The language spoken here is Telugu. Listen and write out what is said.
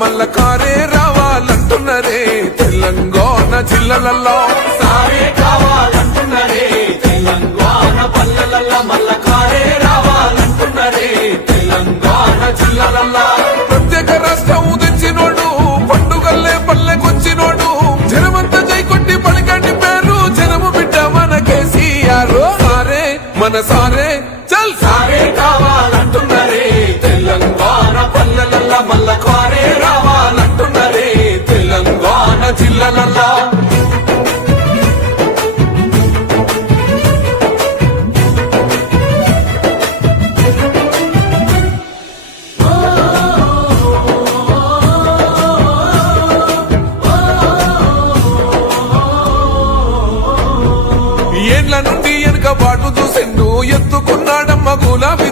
మల్ల కారే రావాలంటున్నరే తెలంగాణ జిల్లాలలో సారే కావాలంటున్నరే తెలంగాణ పల్లెలల్ల మల్ల కారే రావాలంటున్నరే తెలంగాణ జిల్లాలల్ల ప్రత్యేక రాష్ట్రం తెచ్చినోడు పండుగల్లే పల్లెకొచ్చినోడు జనమంతా జై కొట్టి పలికండి పేరు జనము బిడ్డ మన కేసీఆర్ సారే మన సారే చల్ సారే కావాలంటున్నరే తెలంగాణ పల్లెలల్ల మల్ల కారే రావాలంటున్నరే తెలంగాణ జిల్లాలల్ల ఏండ్ల నుండి వెనుక బాటు చూసిండు ఎత్తుకున్నాడమ్మ గులాబీ